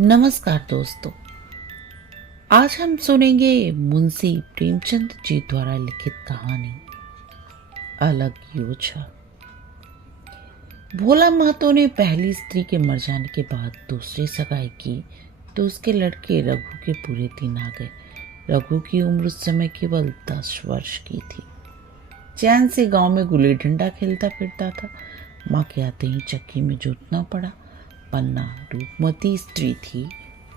नमस्कार दोस्तों। आज हम सुनेंगे मुंशी प्रेमचंद जी द्वारा लिखित कहानी अलग योजना। भोला महतो ने पहली स्त्री के मर जाने के बाद दूसरी सगाई की तो उसके लड़के रघु के पूरे 3 आ गए। रघु की उम्र उस समय केवल 10 वर्ष की थी। चैन से गांव में गुल्ली डंडा खेलता फिरता था। माँ के आते ही चक्की में जुटना पड़ा। पन्ना रूपमती स्त्री थी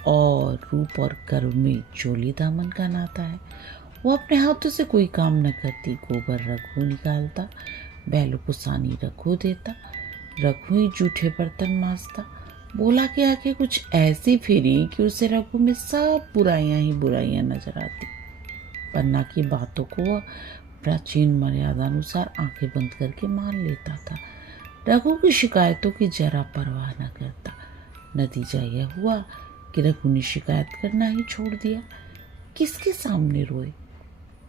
और रूप और गर्व में चोली दामन का नाता है। वो अपने हाथों से कोई काम न करती। गोबर रघु निकालता, बैलों को सानी रघु देता, रघु ही जूठे बर्तन मांजता। बोला के आके कुछ ऐसी फिरी कि उसे रघु में सब बुराइयां ही बुराइयां नजर आती। पन्ना की बातों को वह प्राचीन मर्यादा अनुसार आंखें बंद करके मान लेता था। रघु की शिकायतों की जरा परवाह न करता। नतीजा यह हुआ कि रघु ने शिकायत करना ही छोड़ दिया। किसके सामने रोए?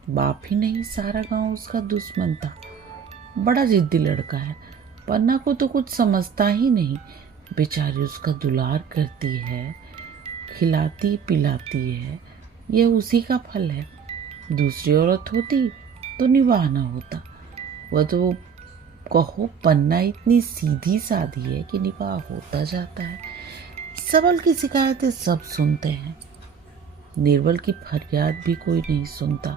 बाप ही नहीं, सारा गांव उसका दुश्मन था। बड़ा जिद्दी लड़का है। पन्ना को तो कुछ समझता ही नहीं। बेचारी उसका दुलार करती है, खिलाती पिलाती है। यह उसी का फल है। दूसरी औरत होती तो निवाह न होता। वह तो कहो पन्ना इतनी सीधी सादी है कि निवाह होता जाता है। सबल की शिकायतें सब सुनते हैं, निर्बल की फरियाद भी कोई नहीं सुनता।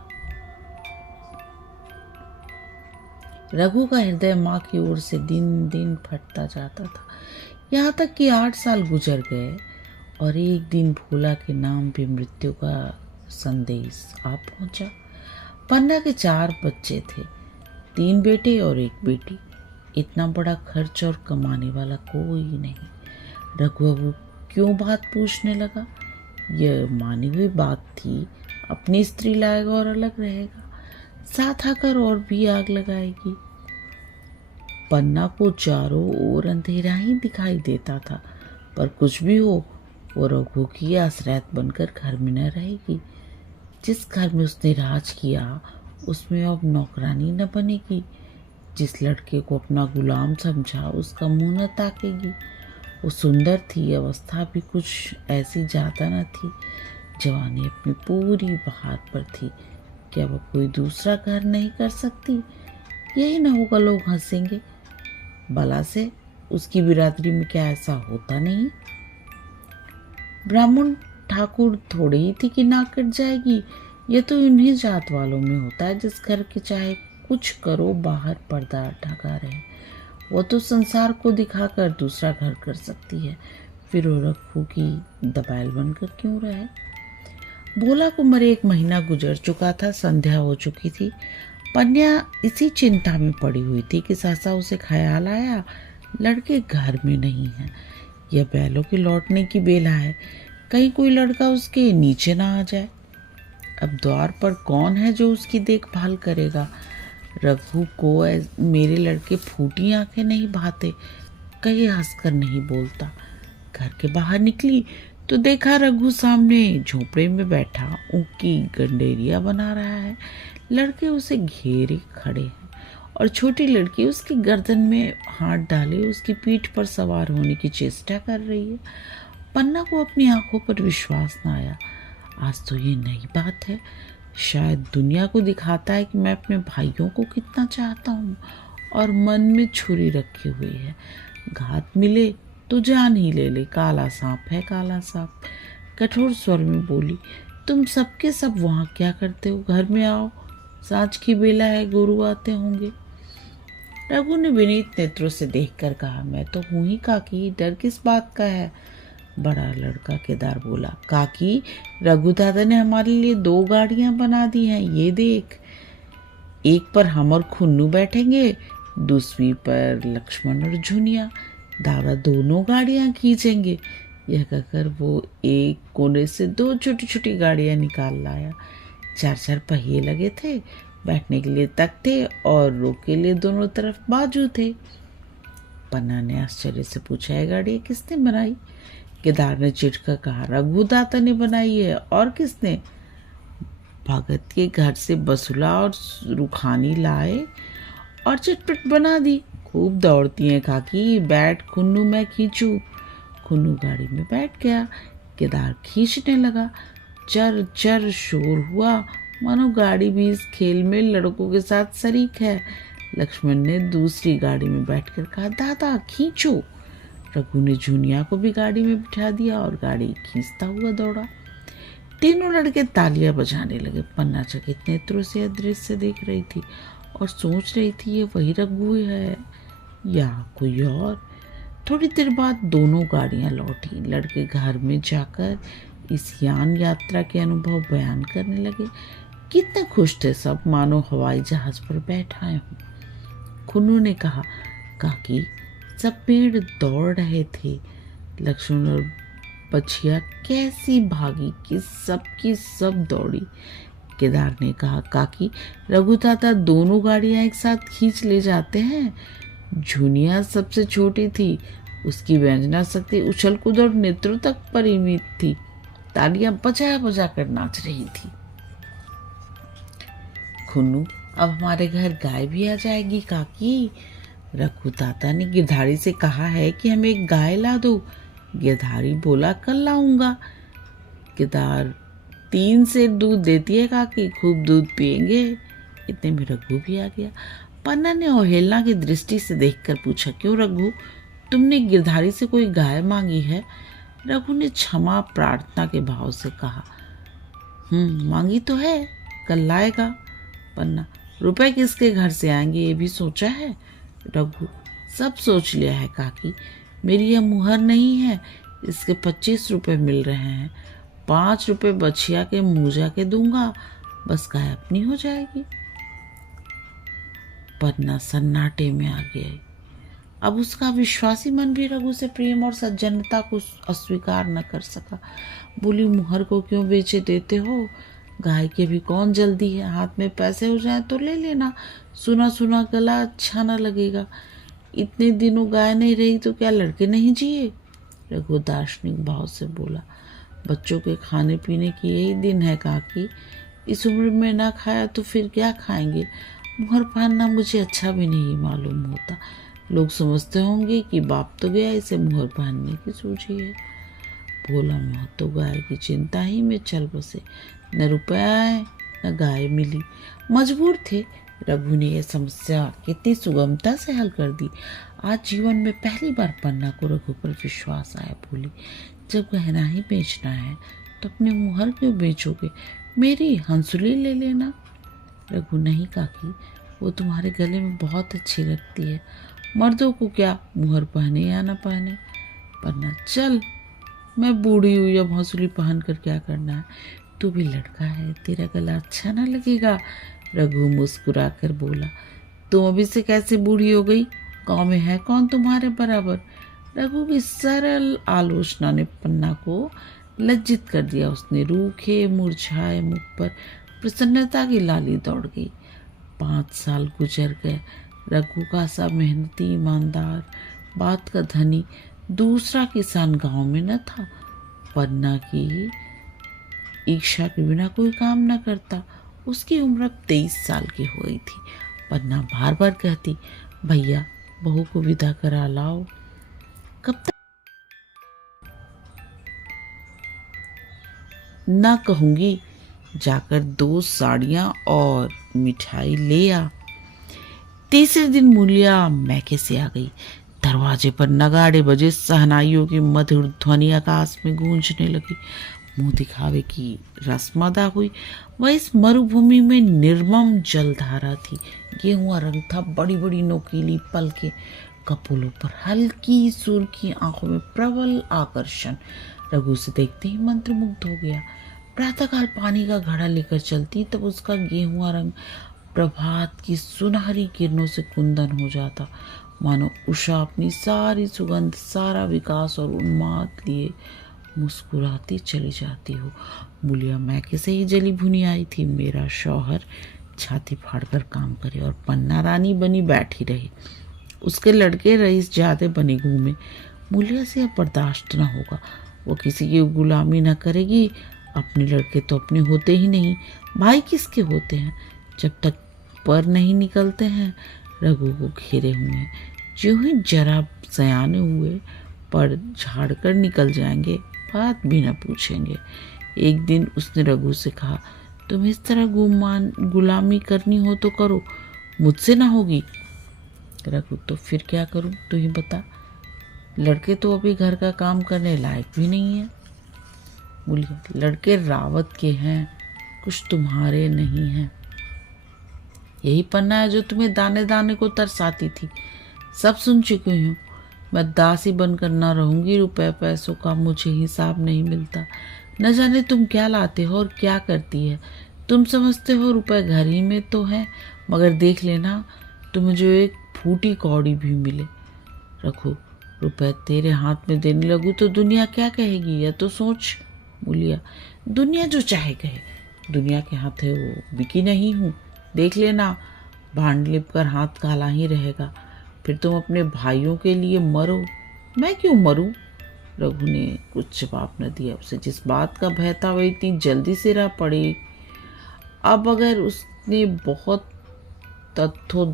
रघु का हृदय माँ की ओर से दिन दिन फटता जाता था। यहाँ तक कि 8 साल गुजर गए और एक दिन भोला के नाम पे मृत्यु का संदेश आ पहुंचा। पन्ना के 4 बच्चे थे, 3 बेटे और 1 बेटी। इतना बड़ा खर्च और कमाने वाला कोई नहीं। रघु क्यों बात पूछने लगा? यह मानी हुई बात थी, अपनी स्त्री लाएगा और अलग रहेगा, साथ आकर और भी आग लगाएगी। पन्ना को चारों ओर अंधेरा ही दिखाई देता था, पर कुछ भी हो वो रघु की आश्रयत बनकर घर में न रहेगी। जिस घर में उसने राज किया उसमें अब नौकरानी न बनेगी। जिस लड़के को अपना गुलाम समझा उसका मुंह न ताकेगी। वो सुंदर थी, अवस्था भी कुछ ऐसी ज्यादा न थी। जवानी अपनी पूरी बहार पर थी। क्या वो कोई दूसरा घर नहीं कर सकती? यही न होगा, लोग हंसेंगे। भला से उसकी बिरादरी में क्या ऐसा होता नहीं? ब्राह्मण ठाकुर थोड़ी ही थी कि नाक कट जाएगी। ये तो इन्हीं जात वालों में होता है जिस घर के चाहे कुछ करो बाहर पर्दा ढका रहे। वो तो संसार को दिखाकर दूसरा घर कर सकती है, फिर वो रघु की दबैल बनकर क्यों रहे? भोला को मरे 1 महीना गुजर चुका था। संध्या हो चुकी थी। पन्या इसी चिंता में पड़ी हुई थी कि सहसा उसे ख्याल आया लड़के घर में नहीं है। यह बैलों के लौटने की बेला है, कहीं कोई लड़का उसके नीचे ना आ जाए। अब द्वार पर कौन है जो उसकी देखभाल करेगा? रघु को मेरे लड़के फूटी आंखें नहीं भाते, कहीं हंसकर नहीं बोलता। घर के बाहर निकली तो देखा रघु सामने झोपड़े में बैठा ऊँट की गंडेरिया बना रहा है। लड़के उसे घेरे खड़े हैं और छोटी लड़की उसकी गर्दन में हाथ डाले उसकी पीठ पर सवार होने की चेष्टा कर रही है। पन्ना को अपनी आंखों पर विश्वास न आया। आज तो ये नई बात है। शायद दुनिया को दिखाता है कि मैं अपने भाइयों को कितना चाहता हूँ और मन में छुरी रखी हुई है। घात मिले तो जान ही ले ले। काला सांप है, काला सांप। कठोर स्वर में बोली, तुम सबके सब वहाँ क्या करते हो? घर में आओ, सांझ की बेला है, गुरु आते होंगे। रघु ने विनीत नेत्रों से देखकर कहा, मैं तो हूँ ही काकी, डर किस बात का है? बड़ा लड़का केदार बोला, काकी रघु दादा ने हमारे लिए 2 गाड़ियां बना दी हैं, ये देख। एक पर हम और खुन्नू बैठेंगे, दूसरी पर लक्ष्मण और झुनिया। दादा दोनों गाड़ियां खींचेंगे। यह कहकर वो एक कोने से 2 छोटी छोटी गाड़ियां निकाल लाया। 4 पहिए लगे थे, बैठने के लिए तख्ते और रोक के लिए दोनों तरफ बाजू थे। पन्ना ने आश्चर्य से पूछा, ये गाड़ी किसने बनाई? केदार ने चिढ़कर कहा, रघु दाता ने बनाई है, और किसने? भगत के घर से बसुला और रुखानी लाए और चटपट बना दी। खूब दौड़ती हैं काकी, बैठ खुन्नू मैं खींचू। खुन्नू गाड़ी में बैठ गया। केदार खींचने लगा। चर चर शोर हुआ, मानो गाड़ी भी इस खेल में लड़कों के साथ शरीक है। लक्ष्मण ने दूसरी गाड़ी में बैठकर कहा, दादा खींचो। रघु ने झुनिया को भी गाड़ी में बिठा दिया और गाड़ी खींचता हुआ दौड़ा। तीनों लड़के तालियां बजाने लगे। पन्ना चकित नेत्रों से यह दृश्य देख रही थी और सोच रही थी, ये वही रघु है या कोई और। थोड़ी देर बाद दोनों गाड़ियां लौटी। लड़के घर में जाकर इस यान यात्रा के अनुभव बयान करने लगे। कितने खुश थे सब, मानो हवाई जहाज पर बैठाए हों। खुन्नू ने कहा, काकी सब पेड़ दौड़ रहे थे, लक्ष्मण और बछिया कैसी भागी कि सबकी सब दौड़ी। केदार ने कहा, काकी रघु ताता दोनों गाड़ियां एक साथ खींच ले जाते हैं। झुनिया सबसे छोटी थी, उसकी व्यंजना शक्ति उछल कूद और नेत्रों तक परिमित थी। तालियां बजा बजा कर नाच रही थी। खुन्नू, अब हमारे घर गाय भी आ जाएगी काकी। रघु ताता ने गिरधारी से कहा है कि हमें एक गाय ला दो। गिरधारी बोला, कल लाऊंगा। केदार 3 सेर दूध देती है काकी, खूब दूध पिएंगे। इतने में रघु भी आ गया। पन्ना ने अवहेलना की दृष्टि से देखकर पूछा, क्यों रघु, तुमने गिरधारी से कोई गाय मांगी है? रघु ने क्षमा प्रार्थना के भाव से कहा, मांगी तो है, कल लाएगा। पन्ना, रुपए किसके घर से आएंगे ये भी सोचा है? रघु, सब सोच लिया है काकी, मेरी यह मुहर नहीं है, इसके 25 रुपए मिल रहे हैं। 5 रुपए बछिया के मुँह जाके दूंगा, बस गाय अपनी हो जाएगी। पन्ना सन्नाटे में आ गया। अब उसका विश्वासी मन भी रघु से प्रेम और सज्जनता को अस्वीकार न कर सका। बोली, मुहर को क्यों बेचे देते हो? गाय की भी कौन जल्दी है, हाथ में पैसे हो जाए तो ले लेना, सुना सुना गला अच्छा न लगेगा। इतने दिनों गाय नहीं रही तो क्या लड़के नहीं जिए? रघु दार्शनिक भाव से बोला, बच्चों के खाने पीने की यही दिन है काकी, इस उम्र में ना खाया तो फिर क्या खाएंगे? मुहर पहनना मुझे अच्छा भी नहीं मालूम होता। लोग समझते होंगे कि बाप तो गया, इसे मुहर पहनने की सूझी है। भोला मोह तो गाय की चिंता ही में चल बसे। न रुपया आए न गाय मिली, मजबूर थे। रघु ने यह समस्या कितनी सुगमता से हल कर दी। आज जीवन में पहली बार पन्ना को रघु पर विश्वास आया। बोली, जब गहना ही बेचना है तो अपने मुहर क्यों बेचोगे? मेरी हंसुली ले लेना। रघु, नहीं काकी, वो तुम्हारे गले में बहुत अच्छी लगती है, मर्दों को क्या मुहर पहने या ना पहने। पन्ना, चल, मैं बूढ़ी हुई, अब हंसुली पहन कर क्या करना है? तू भी लड़का है, तेरा गला अच्छा ना लगेगा। रघु मुस्कुरा कर बोला, तुम अभी से कैसे बूढ़ी हो गई? गांव में है कौन तुम्हारे बराबर? रघु की सरल आलोचना ने पन्ना को लज्जित कर दिया। उसने रूखे मुरझाए मुख पर प्रसन्नता की लाली दौड़ गई। 5 साल गुजर गए। रघु का सा मेहनती, ईमानदार, बात का धनी दूसरा किसान गांव में न था। पन्ना की इच्छा के बिना कोई काम न करता। उसकी उम्र अब 23 साल की हो गई थी। पन्ना बार बार कहती, भैया बहू को विदा करा लाओ। कब तक ना कहूंगी, जाकर 2 साड़ियां और मिठाई ले आ। तीसरे दिन मूलिया मैके से आ गई। दरवाजे पर नगाड़े बजे, सहनाइयों की मधुर ध्वनि आकाश में गूंजने लगी। मुंह दिखावे की रस्म अदा हुई। वह इस मरुभूमि में निर्मम जलधारा थी। गेहुआ रंग था, बड़ी बड़ी नोकीली पलकें, कपोलों पर हल्की सुर्खी, आंखों में प्रबल आकर्षण। रघु से देखते ही मंत्रमुग्ध हो गया। प्रातःकाल पानी का घड़ा लेकर चलती, तब उसका गेहुआ रंग प्रभात की सुनहरी किरणों से कुंदन हो जाता, मानो उषा अपनी सारी सुगंध, सारा विकास और उन्माद लिए मुस्कुराती चली जाती हो। मूलिया मैके से ही जली भुनी आई थी। मेरा शौहर छाती फाड़कर काम करे और पन्ना रानी बनी बैठी रही। उसके लड़के रईस ज्यादा बने घूमे। मूलिया से अब बर्दाश्त न होगा। वो किसी की गुलामी न करेगी। अपने लड़के तो अपने होते ही नहीं, भाई किसके होते हैं? जब तक पर नहीं निकलते हैं, रघु को घेरे हुए हैं। जो ही जरा सयाने हुए पर झाड़ कर निकल जाएंगे, बात भी न पूछेंगे। एक दिन उसने रघु से कहा, तुम इस तरह गुलामी करनी हो तो करो, मुझसे ना होगी। रघु, तो फिर क्या करूं, तू ही बता। लड़के तो अभी घर का काम करने लायक भी नहीं है। बोलिए, लड़के रावत के हैं, कुछ तुम्हारे नहीं हैं। यही पन्ना है जो तुम्हें दाने दाने को तरसाती थी। सब सुन चुकी हूँ। मैं दासी बनकर ना रहूंगी। रुपए पैसों का मुझे हिसाब नहीं मिलता। न जाने तुम क्या लाते हो और क्या करती है। तुम समझते हो रुपए घर ही में तो है, मगर देख लेना तुम्हें जो एक फूटी कौड़ी भी मिले। रखो, रुपए तेरे हाथ में देने लगूं तो दुनिया क्या कहेगी, या तो सोच। बोलिया, दुनिया जो चाहे कहे, दुनिया के हाथ है वो बिकी नहीं हूँ। देख लेना भांड लिप कर हाथ काला ही रहेगा। फिर तुम अपने भाइयों के लिए मरो, मैं क्यों मरूं। रघु ने कुछ जवाब न दिया। उसे जिस बात का भय था वह इतनी जल्दी से रह पड़ी। अब अगर उसने बहुत तत्थो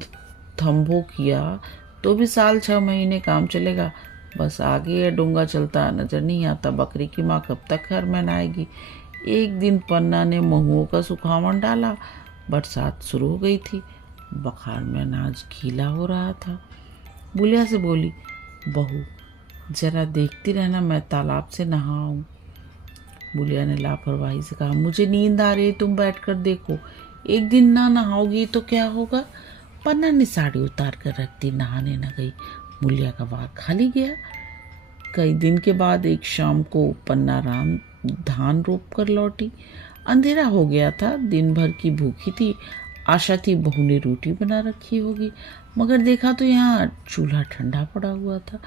थम्भो किया तो भी साल 6 महीने काम चलेगा। बस आगे यह डोंगा चलता नजर नहीं आता। बकरी की माँ कब तक घर मनाएगी। एक दिन पन्ना ने महुओं का सुखावन डाला। बरसात शुरू हो गई थी। बखार में अनाज गीला हो रहा था। बुलिया से बोली, बहू जरा देखती रहना, मैं तालाब से नहाऊं। बुलिया ने लापरवाही से कहा, मुझे नींद आ रही है, तुम बैठकर देखो। एक दिन ना नहाओगी तो क्या होगा। पन्ना ने साड़ी उतार कर रख दी, नहाने न गई। बुलिया का वार खाली गया। कई दिन के बाद एक शाम को पन्ना राम धान रोप कर लौटी। अंधेरा हो गया था। दिन भर की भूखी थी। आशा थी बहू ने रोटी बना रखी होगी, मगर देखा तो यहाँ चूल्हा ठंडा पड़ा हुआ था।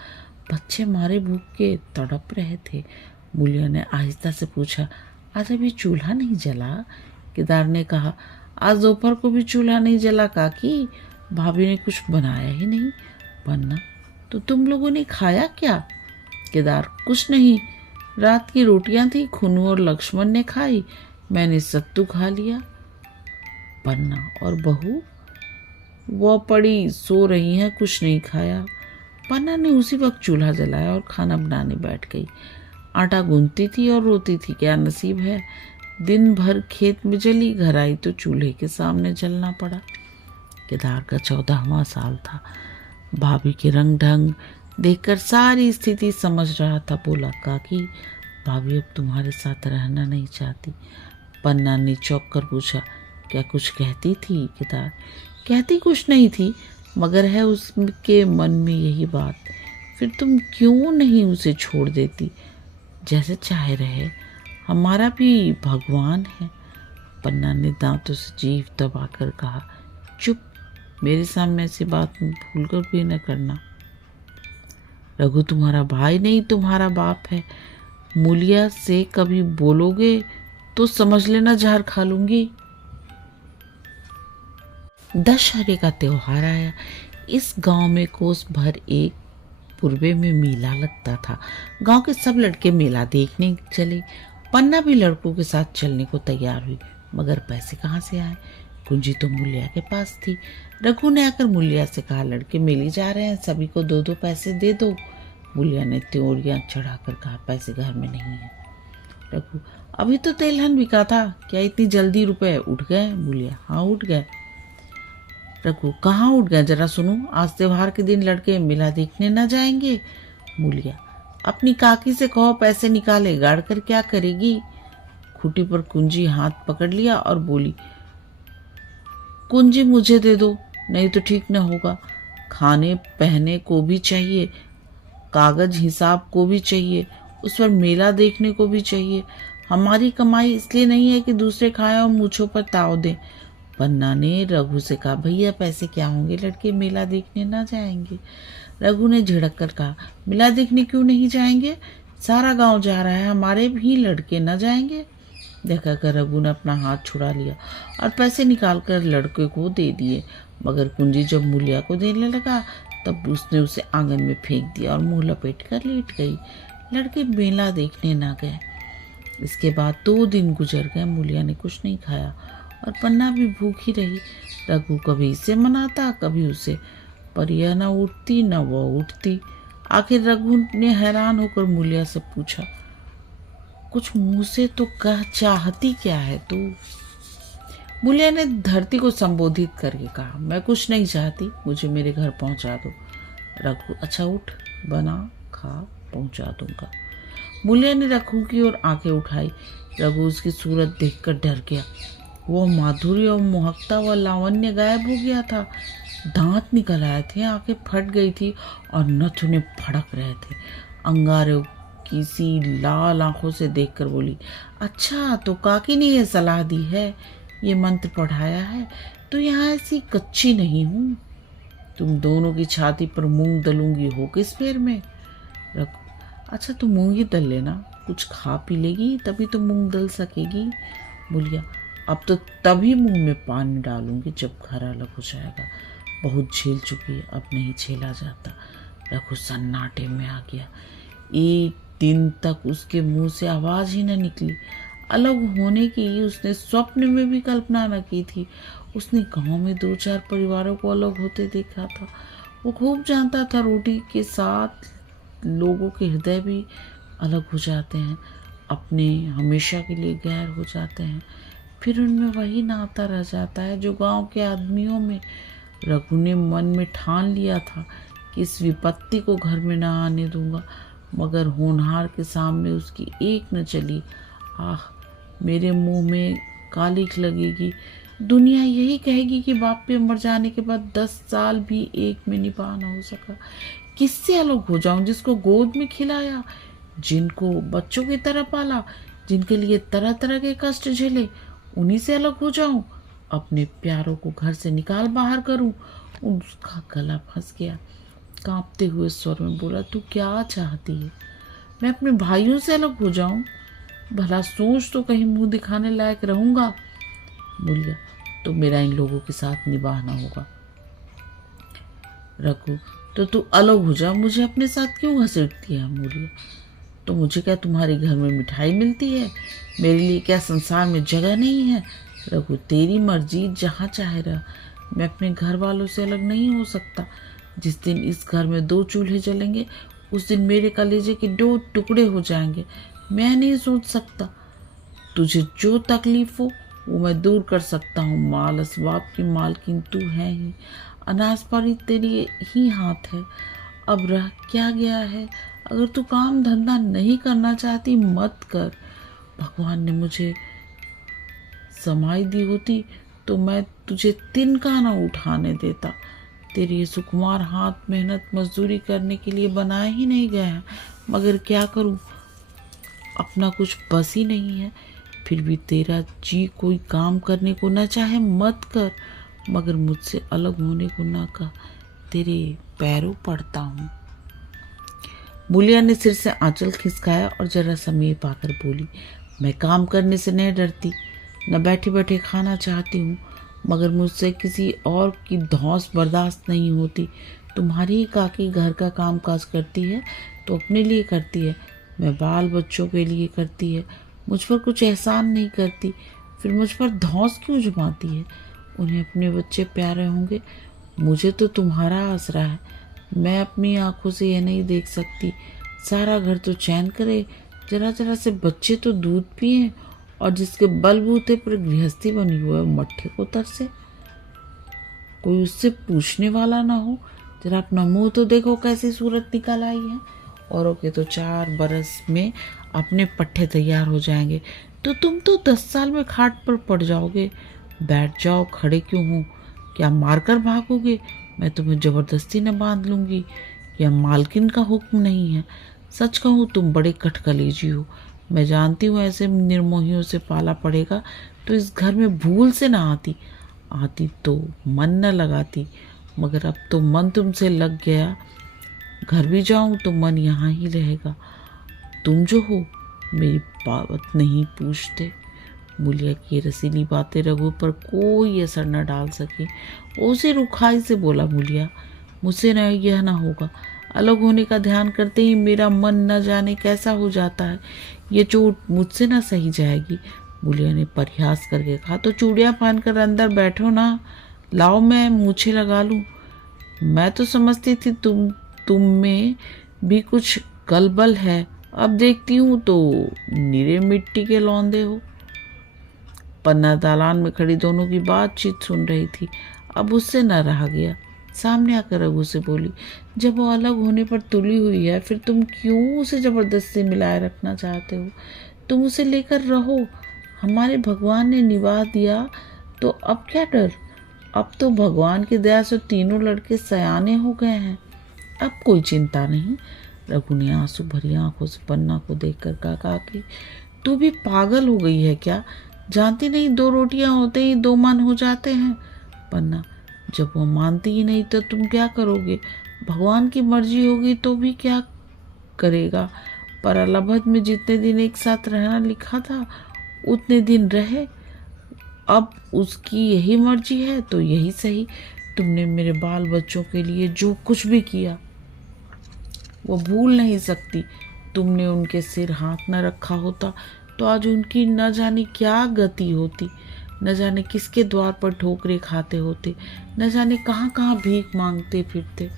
बच्चे मारे भूख के तड़प रहे थे। बुलिया ने आहिस्ता से पूछा, आज अभी चूल्हा नहीं जला। केदार ने कहा, आज दोपहर को भी चूल्हा नहीं जला काकी, भाभी ने कुछ बनाया ही नहीं। पन्ना, तो तुम लोगों ने खाया क्या। केदार, कुछ नहीं, रात की रोटियां थी, खुनू और लक्ष्मण ने खाई, मैंने सत्तू खा लिया। पन्ना, और बहू। वो पड़ी सो रही है, कुछ नहीं खाया। पन्ना ने उसी वक्त चूल्हा जलाया और खाना बनाने बैठ गई। आटा गूंथती थी और रोती थी, क्या नसीब है। दिन भर खेत में जली, घर आई तो चूल्हे के सामने जलना पड़ा। केदार का 14वां साल था। भाभी के रंग ढंग देखकर सारी स्थिति समझ रहा था। बोला, काकी भाभी अब तुम्हारे साथ रहना नहीं चाहती। पन्ना ने चौंक कर पूछा, क्या कुछ कहती थी। केदार, कहती कुछ नहीं थी, मगर है उसके मन में यही बात। फिर तुम क्यों नहीं उसे छोड़ देती। जैसे चाहे रहे, हमारा भी भगवान है। पन्ना ने दांतों से जीभ दबाकर कहा, चुप, मेरे सामने ऐसी बात भूलकर भी न करना। रघु तुम्हारा भाई नहीं, तुम्हारा बाप है। मूलिया से कभी बोलोगे तो समझ लेना जहर खा लूंगी। दशहरे का त्योहार आया। इस गांव में कोस भर एक पूर्वे में मेला लगता था। गांव के सब लड़के मेला देखने चले। पन्ना भी लड़कों के साथ चलने को तैयार हुई, मगर पैसे कहाँ से आए। कुंजी तो मूलिया के पास थी। रघु ने आकर मूलिया से कहा, लड़के मेले जा रहे हैं, सभी को 2-2 पैसे दे दो। मूलिया ने त्योरियां चढ़ाकर कहा, पैसे घर में नहीं है। रघु, अभी तो तेलहन बिका था, क्या इतनी जल्दी रुपए उठ गए। मूलिया, हाँ उठ गए। रघु, कहाँ उठ गए, जरा सुनो। आज त्योहार के दिन लड़के मेला देखने न जाएंगे। मूलिया, अपनी काकी से कहो पैसे निकाले, गाड़ कर क्या करेगी। खूंटी पर कुंजी हाथ पकड़ लिया और बोली, कुंजी मुझे दे दो, नहीं तो ठीक न होगा। खाने पहने को भी चाहिए, कागज हिसाब को भी चाहिए, उस पर मेला देखने को भी चाहिए। हमारी कमाई इसलिए नहीं है कि दूसरे खाएं और मूछों पर ताव दें। पन्ना ने रघु से कहा, भैया पैसे क्या होंगे, लड़के मेला देखने ना जाएंगे। रघु ने झिड़क कर कहा, मेला देखने क्यों नहीं जाएंगे, सारा गांव जा रहा है, हमारे भी लड़के न जाएंगे। देखा कर रघु ने अपना हाथ छुड़ा लिया और पैसे निकालकर लड़के को दे दिए, मगर कुंजी जब मूलिया को देने लगा तब उसने उसे आंगन में फेंक दिया और मुंह लपेट कर लेट गई। लड़के मेला देखने ना गए। इसके बाद 2 दिन गुजर गए। मूलिया ने कुछ नहीं खाया और पन्ना भी भूखी रही। रघु कभी इसे मनाता कभी उसे, पर यह न उठती न वह उठती। आखिर रघु ने हैरान होकर मूलिया से पूछा, कुछ मुंह से तो कह, चाहती क्या है तू? मूलिया ने धरती को संबोधित करके कहा, मैं कुछ नहीं चाहती, मुझे मेरे घर पहुंचा दो। रघु, अच्छा उठ, बना खा, पहुंचा दूंगा। मूलिया ने रघु की ओर आंखें उठाई। रघु उसकी सूरत देखकर डर गया। वो माधुर्य और मोहकता व लावण्य गायब हो गया था। दांत निकल आए थे, आंखें फट गई थी और नथ उन्हें फड़क रहे थे। अंगारे किसी लाल आंखों से देखकर बोली, अच्छा तो काकी ने यह सलाह दी है, ये मंत्र पढ़ाया है, तो यहाँ ऐसी कच्ची नहीं हूँ। तुम दोनों की छाती पर मूंग दलूंगी हो किस फेर में? रघु, अच्छा तो मूंग ही दल लेना, कुछ खा पी लेगी तभी तो मूंग दल सकेगी। मूलिया, अब तो तभी मुंह में पानी डालूंगी जब घर अलग हो जाएगा। बहुत झेल चुकी है, अब नहीं झेला जाता। रघु सन्नाटे में आ गया। एक दिन तक उसके मुंह से आवाज ही न निकली। अलग होने की उसने स्वप्न में भी कल्पना न की थी। उसने गांव में 2-4 परिवारों को अलग होते देखा था। वो खूब जानता था रोटी के साथ लोगों के हृदय भी अलग हो जाते हैं, अपने हमेशा के लिए गैर हो जाते हैं, फिर उनमें वही नाता रह जाता है जो गांव के आदमियों में। रघु ने मन में ठान लिया था कि इस विपत्ति को घर में न आने दूंगा, मगर होनहार के सामने उसकी एक न चली। आह, मेरे मुंह में कालिख लगेगी। दुनिया यही कहेगी कि बाप के मर जाने के बाद 10 साल भी एक में निभा न हो सका। किससे अलग हो जाऊं जिसको गोद में खिलाया, जिनको बच्चों की तरह पाला, जिनके लिए तरह तरह के कष्ट झेले, उन्हीं से अलग हो जाऊं? अपने प्यारों को घर से निकाल बाहर करूं? उसका गला फंस गया। कांपते हुए स्वर में बोला, तू क्या चाहती है? मैं अपने भाइयों से अलग हो जाऊं? भला सोच तो, कहीं मुंह दिखाने लायक रहूंगा? मूलिया, तो मेरा इन लोगों के साथ निभाना होगा। रघु, तो तू अलग हो जा, मुझे अपने साथ क्यों घसीटती है? मूलिया, तो मुझे क्या तुम्हारे घर में मिठाई मिलती है? मेरे लिए क्या संसार में जगह नहीं है? रघु, तेरी मर्जी, जहाँ चाहे रह, मैं अपने घर वालों से अलग नहीं हो सकता। जिस दिन इस घर में 2 चूल्हे जलेंगे, उस दिन मेरे कलेजे के 2 टुकड़े हो जाएंगे। मैं नहीं सोच सकता। तुझे जो तकलीफ हो वो मैं दूर कर सकता हूँ। माल असबाब की मालकिन तू है ही, अनाज पानी तेरी ही हाथ है। अब रह क्या गया है? अगर तू काम धंधा नहीं करना चाहती, मत कर। भगवान ने मुझे समाई दी होती तो मैं तुझे तिनका न उठाने देता। तेरे ये सुकुमार हाथ मेहनत मजदूरी करने के लिए बनाए ही नहीं गए हैं, मगर क्या करूं, अपना कुछ बस ही नहीं है। फिर भी तेरा जी कोई काम करने को न चाहे, मत कर, मगर मुझसे अलग होने को न कह। तेरे पैरों पड़ता हूँ। मूलिया ने सिर से आंचल खिसकाया और जरा समीप पाकर बोली, मैं काम करने से नहीं डरती, न बैठे बैठे खाना चाहती हूँ, मगर मुझसे किसी और की धौंस बर्दाश्त नहीं होती। तुम्हारी ही काकी घर का काम काज करती है तो अपने लिए करती है, मैं बाल बच्चों के लिए करती है, मुझ पर कुछ एहसान नहीं करती, फिर मुझ पर धौंस क्यों जमाती है? उन्हें अपने बच्चे प्यारे होंगे, मुझे तो तुम्हारा आसरा है। मैं अपनी आंखों से यह नहीं देख सकती, सारा घर तो चैन करे, जरा जरा से बच्चे तो दूध पिए, और जिसके बलबूते पर गृहस्थी बनी हुई है मट्ठे को तरसे। कोई उससे पूछने वाला ना हो, जरा अपना मुंह तो देखो कैसी सूरत निकल आई है। औरों के तो 4 बरस में अपने पट्टे तैयार हो जाएंगे, तो तुम तो 10 साल में खाट पर पड़ जाओगे। बैठ जाओ, खड़े क्यों हो? क्या मारकर भागोगे? मैं तुम्हें जबरदस्ती न बांध लूंगी, या मालकिन का हुक्म नहीं है? सच कहूँ तुम बड़े कठकलेजी हो। मैं जानती हूँ ऐसे निर्मोहियों से पाला पड़ेगा तो इस घर में भूल से ना आती तो मन न लगाती, मगर अब तो मन तुमसे लग गया। घर भी जाऊं तो मन यहाँ ही रहेगा। तुम जो हो मेरी बात नहीं पूछते। मूलिया की रसीली बातें रघु पर कोई असर न डाल सकी। उसे रुखाई से बोला, मूलिया, मुझसे न यह ना होगा। अलग होने का ध्यान करते ही मेरा मन न जाने कैसा हो जाता है। ये चोट मुझसे ना सही जाएगी। मूलिया ने परिहास करके कहा, तो चूड़ियाँ पहन कर अंदर बैठो ना, लाओ मैं मूछें लगा लूँ। मैं तो समझती थी तुम में भी कुछ गलबल है, अब देखती हूँ तो निरे मिट्टी के लौंदे हो। पन्ना दालान में खड़ी दोनों की बातचीत सुन रही थी। अब उससे न रहा गया। सामने आकर रघु से बोली, जब वो अलग होने पर तुली हुई है, फिर तुम क्यों उसे जबरदस्ती मिलाए रखना चाहते हो? तुम उसे लेकर रहो। हमारे भगवान ने निभा दिया तो अब क्या डर? अब तो भगवान की दया से तीनों लड़के सयाने हो गए हैं। अब कोई चिंता नहीं। रघु ने आंसू भरी आंखों से पन्ना को देखकर कहा कि तू भी पागल हो गई है क्या? जानती नहीं, 2 रोटियां होते ही 2 मन हो जाते हैं। पन्ना, जब वो मानती ही नहीं तो तुम क्या करोगे? भगवान की मर्जी होगी तो भी क्या करेगा? पर अलभद में जितने दिन एक साथ रहना लिखा था उतने दिन रहे। अब उसकी यही मर्जी है तो यही सही। तुमने मेरे बाल बच्चों के लिए जो कुछ भी किया वो भूल नहीं सकती। तुमने उनके सिर हाथ न रखा होता तो आज उनकी न जाने क्या गति होती। न जाने किसके द्वार पर ठोकरे खाते होते, न जाने कहाँ कहाँ भीख मांगते फिरते।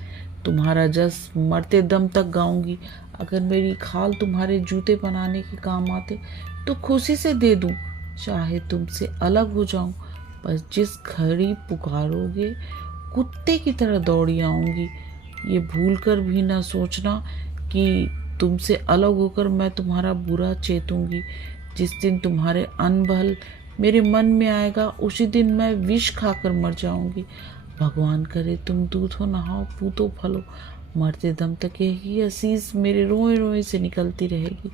तुम्हारा जस मरते दम तक गाऊंगी। अगर मेरी खाल तुम्हारे जूते बनाने के काम आते तो खुशी से दे दूं, चाहे तुमसे अलग हो जाऊं। पर जिस घड़ी पुकारोगे कुत्ते की तरह दौड़ी आऊंगी। ये भूल कर भी ना सोचना कि तुमसे अलग होकर मैं तुम्हारा बुरा चेतूंगी। जिस दिन तुम्हारे अनबल मेरे मन में आएगा उसी दिन मैं विष खाकर मर जाऊंगी। भगवान करे तुम दूधो नहाओ पूतो फलो। मरते दम तक यही असीस मेरे रोए रोए से निकलती रहेगी।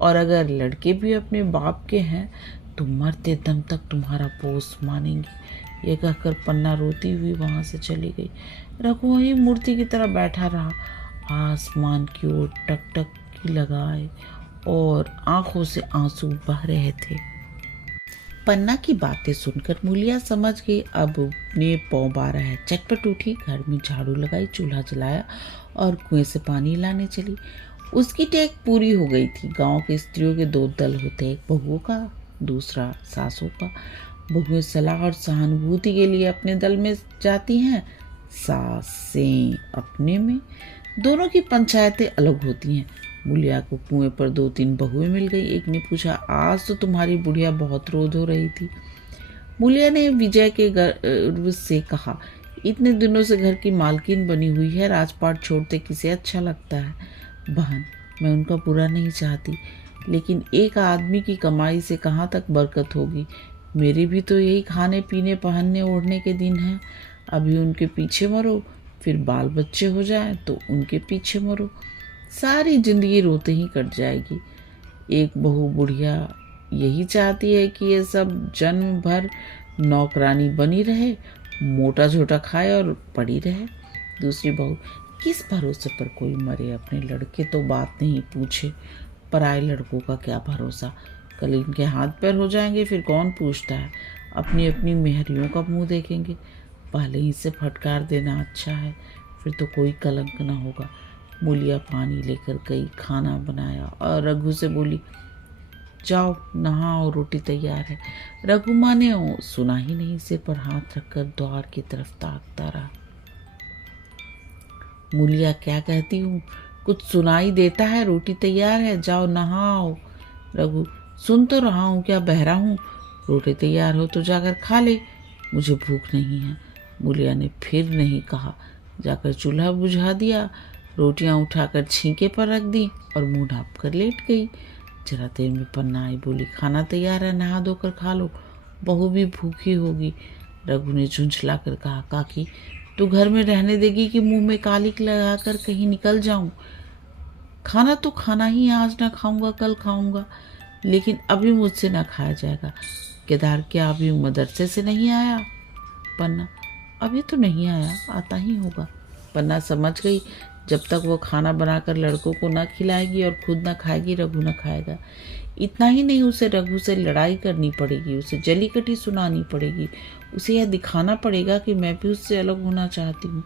और अगर लड़के भी अपने बाप के हैं तो मरते दम तक तुम्हारा पोस मानेंगी। ये कहकर पन्ना रोती हुई वहां से चली गई। रघु वहीं मूर्ति की तरह बैठा रहा। आसमान की ओर टकटकी लगाए और आंखों से आंसू बह रहे थे। पन्ना की बातें सुनकर मूलिया समझ गई अब अपने पौ बारा है। चटपट उठी, घर में झाड़ू लगाई, चूल्हा जलाया और कुएं से पानी लाने चली। उसकी टेक पूरी हो गई थी। गांव के स्त्रियों के 2 दल होते, एक बहुओं का, दूसरा सासों का। बहुएं सलाह और सहानुभूति के लिए अपने दल में जाती हैं, सासें अपने में। दोनों की पंचायतें अलग होती हैं। मूलिया को कुएं पर 2-3 बहुएं मिल गई। एक ने पूछा, आज तो तुम्हारी बुढ़िया बहुत रोध हो रही थी। मूलिया ने विजय के गर्व से कहा, इतने दिनों से घर की मालकिन बनी हुई है, राजपाट छोड़ते किसे अच्छा लगता है? बहन, मैं उनका बुरा नहीं चाहती, लेकिन एक आदमी की कमाई से कहाँ तक बरकत होगी? मेरे भी तो यही खाने पीने पहनने ओढ़ने के दिन हैं। अभी उनके पीछे मरो, फिर बाल बच्चे हो जाएं तो उनके पीछे मरो। सारी जिंदगी रोते ही कट जाएगी। एक बहू बुढ़िया यही चाहती है कि ये सब जन्म भर नौकरानी बनी रहे, मोटा झोटा खाए और पड़ी रहे। दूसरी बहू, किस भरोसे पर कोई मरे? अपने लड़के तो बात नहीं पूछे, पराए लड़कों का क्या भरोसा? कल इनके हाथ पैर हो जाएंगे, फिर कौन पूछता है? अपनी अपनी मेहरियों का मुंह देखेंगे। पहले ही से फटकार देना अच्छा है, फिर तो कोई कलंक ना होगा। मूलिया पानी लेकर गई, खाना बनाया और रघु से बोली, जाओ नहाओ, रोटी तैयार है। रघु माने सुना ही नहीं, सिर पर हाथ रखकर द्वार की तरफ ताकता रहा। मूलिया, क्या कहती हूँ? कुछ सुनाई देता है? रोटी तैयार है, जाओ नहाओ। रघु, सुन तो रहा हूँ, क्या बहरा हूँ? रोटी तैयार हो तो जाकर खा ले, मुझे भूख नहीं है। मूलिया ने फिर नहीं कहा। जाकर चूल्हा बुझा दिया, रोटियां उठाकर छींके पर रख दी और मुंह ढाँप कर लेट गई। जरा देर में पन्ना आई, बोली, खाना तैयार है, नहा धोकर खा लो, बहू भी भूखी होगी। रघु ने झुंझला कर कहा, काकी तू घर में रहने देगी कि मुंह में कालिक लगाकर कहीं निकल जाऊं? खाना तो खाना ही, आज ना खाऊंगा कल खाऊंगा, लेकिन अभी मुझसे ना खाया जाएगा। केदार क्या अभी मदरसे से नहीं आया? पन्ना, अभी तो नहीं आया, आता ही होगा। पन्ना समझ गई, जब तक वो खाना बनाकर लड़कों को न खिलाएगी और खुद न खाएगी, रघु न खाएगा। इतना ही नहीं, उसे रघु से लड़ाई करनी पड़ेगी, उसे जली कटी सुनानी पड़ेगी, उसे यह दिखाना पड़ेगा कि मैं भी उससे अलग होना चाहती हूँ।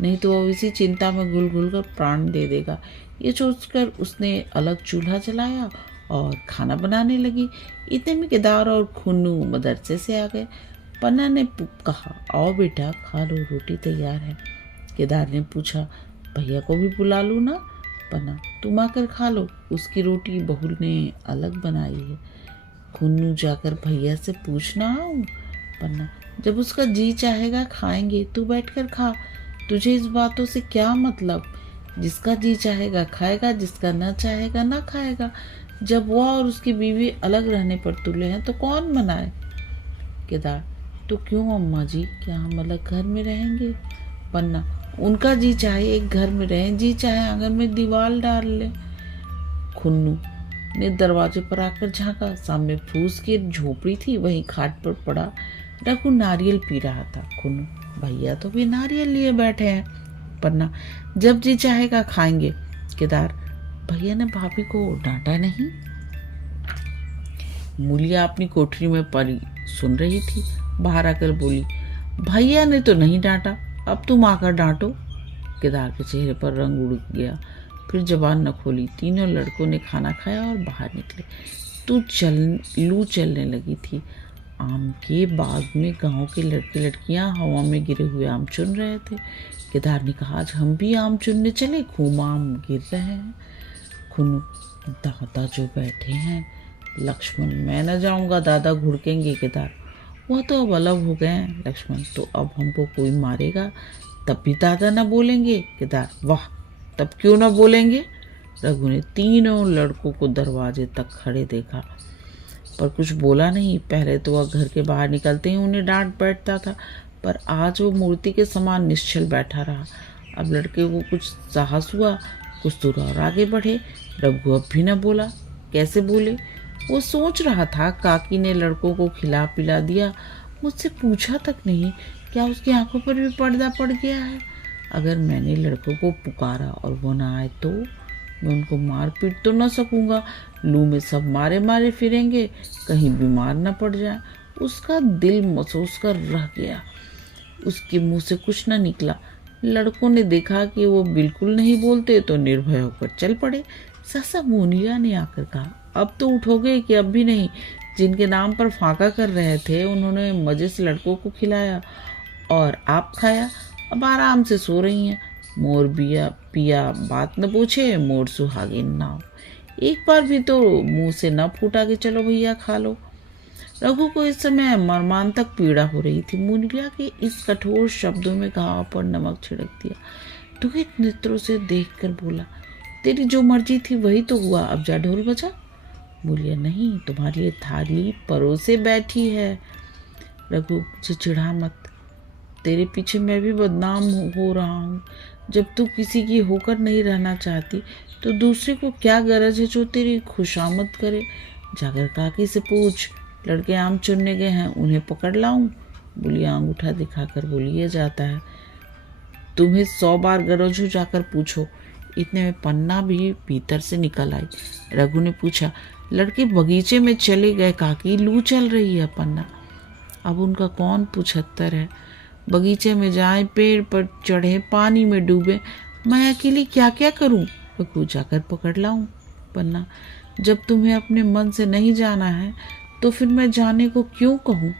नहीं तो वो इसी चिंता में घुल घुल कर प्राण दे देगा। ये सोचकर उसने अलग चूल्हा जलाया और खाना बनाने लगी। इतने में केदार और खुन्नू मदरसे से आ गए। पन्ना ने कहा, आओ बेटा खा लो, रोटी तैयार है। केदार ने पूछा, भैया को भी बुला लूँ ना? पन्ना, तुम आकर खा लो, उसकी रोटी बहू ने अलग बनाई है। खुन्नू, जाकर भैया से पूछना आऊं? पन्ना, जब उसका जी चाहेगा खाएंगे, तू बैठकर खा, तुझे इस बातों से क्या मतलब? जिसका जी चाहेगा खाएगा, जिसका न चाहेगा ना खाएगा। जब वह और उसकी बीवी अलग रहने पर तुले हैं तो कौन मनाए? केदार, तो क्यों अम्मा जी, क्या हम अलग घर में रहेंगे? पन्ना, उनका जी चाहे एक घर में रहें, जी चाहे आंगन में दीवार डाल ले। खुन्नू ने दरवाजे पर आकर झांका। सामने फूस की एक झोपड़ी थी, वहीं खाट पर पड़ा रघु नारियल पी रहा था। खुन्नू, भैया तो भी नारियल लिए बैठे हैं। पन्ना, जब जी चाहेगा खाएंगे। केदार, भैया ने भाभी को डांटा नहीं? मूलिया अपनी कोठरी में पड़ी सुन रही थी, बाहर आकर बोली, भैया ने तो नहीं डांटा, अब तुम आकर डांटो। केदार के चेहरे पर रंग उड़ गया, फिर जबान न खोली। तीनों लड़कों ने खाना खाया और बाहर निकले। लू चलने लगी थी। आम के बाग में गांव के लड़के लड़कियां हवा में गिरे हुए आम चुन रहे थे। केदार ने कहा, आज हम भी आम चुनने चले, खूब आम गिर रहे हैं। खुन्नू, दादा जो बैठे हैं। लक्ष्मण, मैं न जाऊंगा, दादा घुड़केंगे। केदार, वह तो अब अलग हो गए हैं। लक्ष्मण, तो अब हमको कोई मारेगा तब भी दादा न बोलेंगे? केदार, वाह, तब क्यों न बोलेंगे? रघु ने तीनों लड़कों को दरवाजे तक खड़े देखा पर कुछ बोला नहीं। पहले तो वह घर के बाहर निकलते ही उन्हें डांट बैठता था, पर आज वो मूर्ति के समान निश्चल बैठा रहा। अब लड़के को कुछ साहस हुआ, कुछ दूर और आगे बढ़े। रघु अब भी न बोला। कैसे बोले? वो सोच रहा था, काकी ने लड़कों को खिला पिला दिया, मुझसे पूछा तक नहीं, क्या उसकी आंखों पर भी पर्दा पड़ गया है? अगर मैंने लड़कों को पुकारा और वो ना आए तो मैं उनको मार पीट तो न सकूंगा। लू में सब मारे मारे फिरेंगे, कहीं बीमार न पड़ जाए। उसका दिल महसूस कर रह गया। उसके मुंह से कुछ न निकला। लड़कों ने देखा कि वो बिल्कुल नहीं बोलते तो निर्भय होकर चल पड़े। सहसा मोनिया ने आकर कहा, अब तो उठोगे कि अब भी नहीं? जिनके नाम पर फाका कर रहे थे उन्होंने मजे से लड़कों को खिलाया और आप खाया, अब आराम से सो रही हैं। मोर बिया पिया बात न पूछे, मोर सुहागिन ना हो। एक बार भी तो मुंह से न फूटा कि चलो भैया खा लो। रघु को इस समय मर्मांतक पीड़ा हो रही थी। मुनिया के इस कठोर शब्दों में घाव पर नमक छिड़क दिया। दुखित नेत्रों से देखकर बोला, तेरी जो मर्जी थी वही तो हुआ, अब जा ढोल बजा। बोलिया, नहीं, तुम्हारे लिए थाली परोसे बैठी है। रघु, चिढ़ा मत, तेरे पीछे मैं भी बदनाम हो रहा हूँ। जब तू किसी की होकर नहीं रहना चाहती तो दूसरे को क्या गरज है जो तेरी खुशामद करे? जाकर काकी से पूछ, लड़के आम चुनने गए हैं, उन्हें पकड़ लाऊं? बोलिया अंगूठा दिखाकर बोली, ये जाता है, तुम्हें 100 बार गरज हो, जाकर पूछो। इतने में पन्ना भी भीतर से निकल आई। रघु ने पूछा, लड़के बगीचे में चले गए काकी, लू चल रही है। पन्ना, अब उनका कौन पूछत्तर है? बगीचे में जाए, पेड़ पर चढ़े, पानी में डूबे, मैं अकेली क्या क्या करूं? रघु, जाकर पकड़ लाऊं? पन्ना, जब तुम्हें अपने मन से नहीं जाना है तो फिर मैं जाने को क्यों कहूं?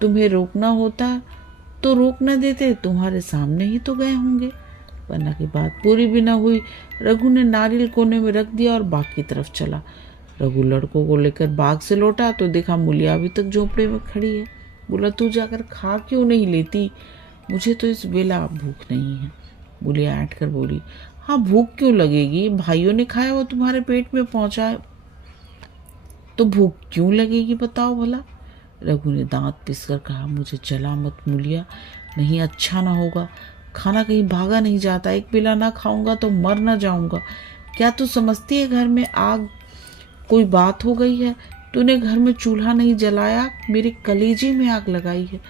तुम्हें रोकना होता तो रोक न देते, तुम्हारे सामने ही तो गए होंगे। पन्ना की बात पूरी भी न हुई। रघु ने नारियल कोने में रख दिया और बाग की तरफ चला। रघु लड़कों को लेकर बाग से लौटा तो देखा मूलिया अभी तक झोपड़े में खड़ी है। बोला, तू जाकर खा क्यों नहीं लेती? मुझे तो इस बेला भूख नहीं है। मूलिया ऐंठ कर बोली, हाँ भूख क्यों लगेगी? भाइयों ने खाया वो तुम्हारे पेट में पहुंचा तो भूख क्यों लगेगी, बताओ भला। रघु ने दांत पिसकर कहा, मुझे जला मत मूलिया, नहीं अच्छा ना होगा। खाना कहीं भागा नहीं जाता, एक बेला ना खाऊंगा तो मर ना जाऊंगा। क्या तू समझती है घर में आग कोई बात हो गई है? तूने घर में चूल्हा नहीं जलाया, मेरे कलेजे में आग लगाई है।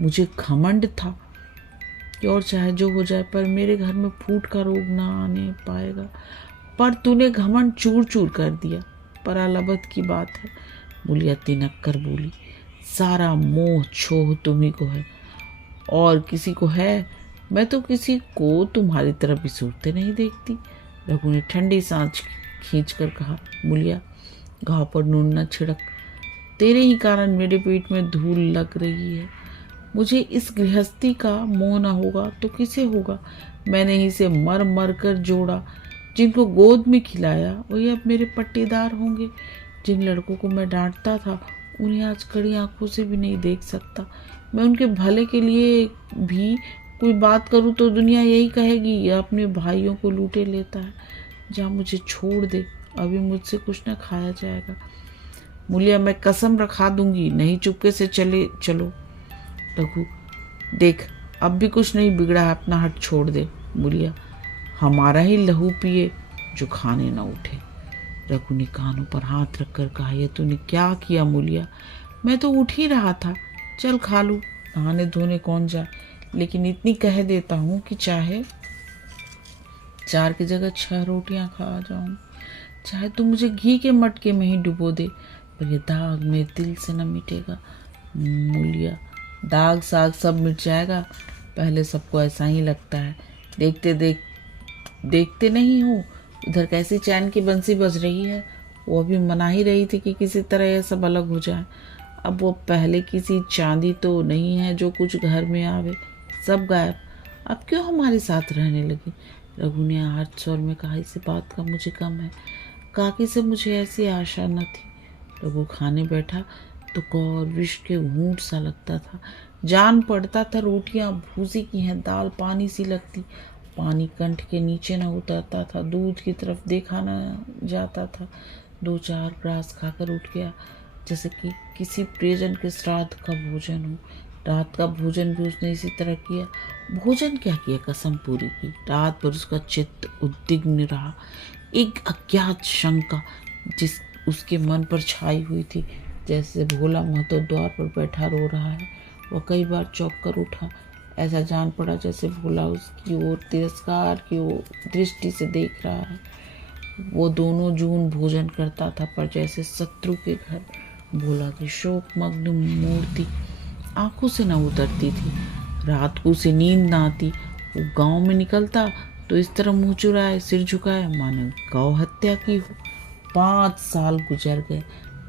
मुझे घमंड था कि और चाहे जो हो जाए पर मेरे घर में फूट का रोग ना आने पाएगा, पर तूने घमंड चूर चूर कर दिया। पर अलबत की बात है। मूलिया तिनक कर बोली, सारा मोह छोह तुम्ही को है और किसी को है? मैं तो किसी को तुम्हारी तरफ भी सूरते नहीं देखती। रघु ने ठंडी सांस खींच कर कहा, मूलिया घाव पर नून न छिड़क, तेरे ही कारण मेरे पेट में धूल लग रही है। मुझे इस गृहस्थी का मोह न होगा तो किसे होगा? मैंने ही से मर मर कर जोड़ा, जिनको गोद में खिलाया वही अब मेरे पट्टीदार होंगे। जिन लड़कों को मैं डांटता था उन्हें आज कड़ी आंखों से भी नहीं देख सकता। मैं उनके भले के लिए भी कोई बात करूं तो दुनिया यही कहेगी यह अपने भाइयों को लूटे लेता है। जा मुझे छोड़ दे, अभी मुझसे कुछ न खाया जाएगा। मूलिया, मैं कसम रखा दूंगी नहीं चुपके से चलो। रघु, देख अब भी कुछ नहीं बिगड़ा है, अपना हट छोड़ दे। मूलिया, हमारा ही लहू पिए जो खाने न उठे। रघु ने कानों पर हाथ रखकर कहा, यह तूने क्या किया मूलिया? मैं तो उठ ही रहा था, चल खा लूँ, नहाने धोने कौन जाए। लेकिन इतनी कह देता हूँ कि चाहे 4 की जगह 6 रोटियां खा जाऊं, चाहे तू मुझे घी के मटके में ही डुबो दे, पर यह दाग मेरे दिल से न मिटेगा। मूलिया, दाग साग सब मिट जाएगा, पहले सबको ऐसा ही लगता है। देखते नहीं हो उधर कैसी चैन की बंसी बज रही है। वो अभी मना ही रही थी कि किसी तरह यह सब अलग हो जाए। अब वो पहले किसी चांदी तो नहीं है जो कुछ घर में आवे, सब गायब। अब क्यों हमारे साथ रहने लगी? रघु ने आहत स्वर में कहा, इसी बात का मुझे गम है, काकी से मुझे ऐसी आशा न थी। रघु खाने बैठा तो कौर विष के घूंट सा लगता था। जान पड़ता था रोटियां भूसी की हैं, दाल पानी सी लगती, पानी कंठ के नीचे न उतरता था, दूध की तरफ देखा न जाता था। 2-4 ग्रास खाकर उठ गया जैसे कि किसी प्रियजन के श्राद्ध का भोजन हो। रात का भोजन भी उसने इसी तरह किया। भोजन क्या किया, कसम पूरी की। रात भर उसका चित्त उद्विग्न रहा। एक अज्ञात शंका जिस उसके मन पर छाई हुई थी, जैसे भोला महतो द्वार पर बैठा रो रहा है। वह कई बार चौंक कर उठा, ऐसा जान पड़ा जैसे भोला उसकी ओर तिरस्कार की ओर दृष्टि से देख रहा है। वो दोनों जून भोजन करता था, पर जैसे शत्रु के घर। भोला की शोकमग्न मूर्ति आंखों से न उतरती थी। रात को उसे नींद न आती। वो गांव में निकलता तो इस तरह मुंह चुराए, सिर झुकाए, मानो गौ हत्या की हो। 5 साल गुजर गए।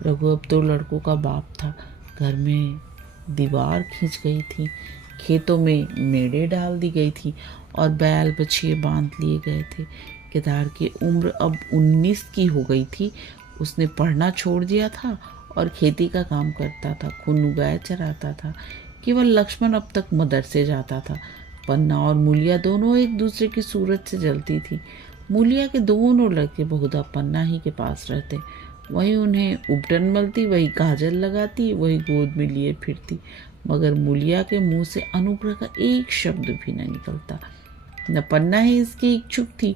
रघु अब 2 लड़कों का बाप था। घर में दीवार खींच गई थी, खेतों में मेड़े डाल दी गई थी और बैल बछिए बांध लिए गए थे। केदार की उम्र अब 19 की हो गई थी। उसने पढ़ना छोड़ दिया था और खेती का काम करता था, खुन्नू गाय चराता था। केवल लक्ष्मण अब तक मदरसे जाता था। पन्ना और मूलिया दोनों एक दूसरे की सूरत से जलती थी। मूलिया के दोनों लड़के बहुधा पन्ना ही के पास रहते, वही उन्हें उपटन मलती, वही काजल लगाती, वही गोद में लिए फिरती, मगर मूलिया के मुंह से अनुग्रह का एक शब्द भी न निकलता। न पन्ना ही इसकी इच्छुक थी,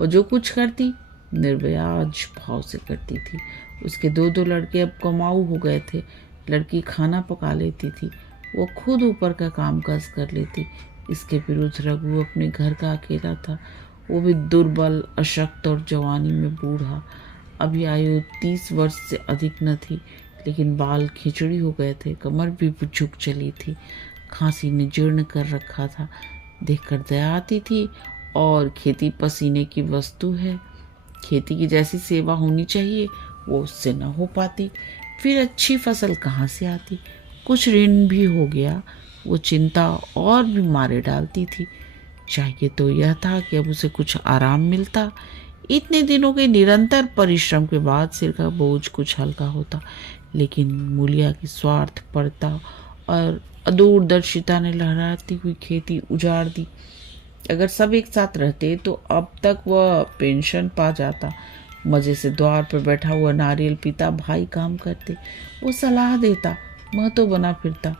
और जो कुछ करती निर्व्याज भाव से करती थी। उसके 2 लड़के अब कमाऊ हो गए थे। लड़की खाना पका लेती थी, वो खुद ऊपर का काम काज कर लेती। इसके विरुद्ध रघु अपने घर का अकेला था, वो भी दुर्बल, अशक्त और जवानी में बूढ़ा। अभी आयु 30 वर्ष से अधिक न थी, लेकिन बाल खिचड़ी हो गए थे, कमर भी झुक चली थी, खांसी ने जीर्ण कर रखा था। देखकर दया आती थी, और खेती पसीने की वस्तु है। खेती की जैसी सेवा होनी चाहिए वो उससे न हो पाती। फिर अच्छी फसल कहाँ से आती? कुछ ऋण भी हो गया, वो चिंता और भी मारे डालती थी। चाहिए तो यह था कि अब उसे कुछ आराम मिलता। इतने दिनों के निरंतर परिश्रम के बाद सिर का बोझ कुछ हल्का होता, लेकिन मूलिया की स्वार्थपरता और अदूरदर्शिता ने लहराती हुई खेती उजाड़ दी। अगर सब एक साथ रहते तो अब तक वह पेंशन पा जाता। मजे से द्वार पर बैठा हुआ नारियल पीता, भाई काम करते, वो सलाह देता, महतो बना फिरता,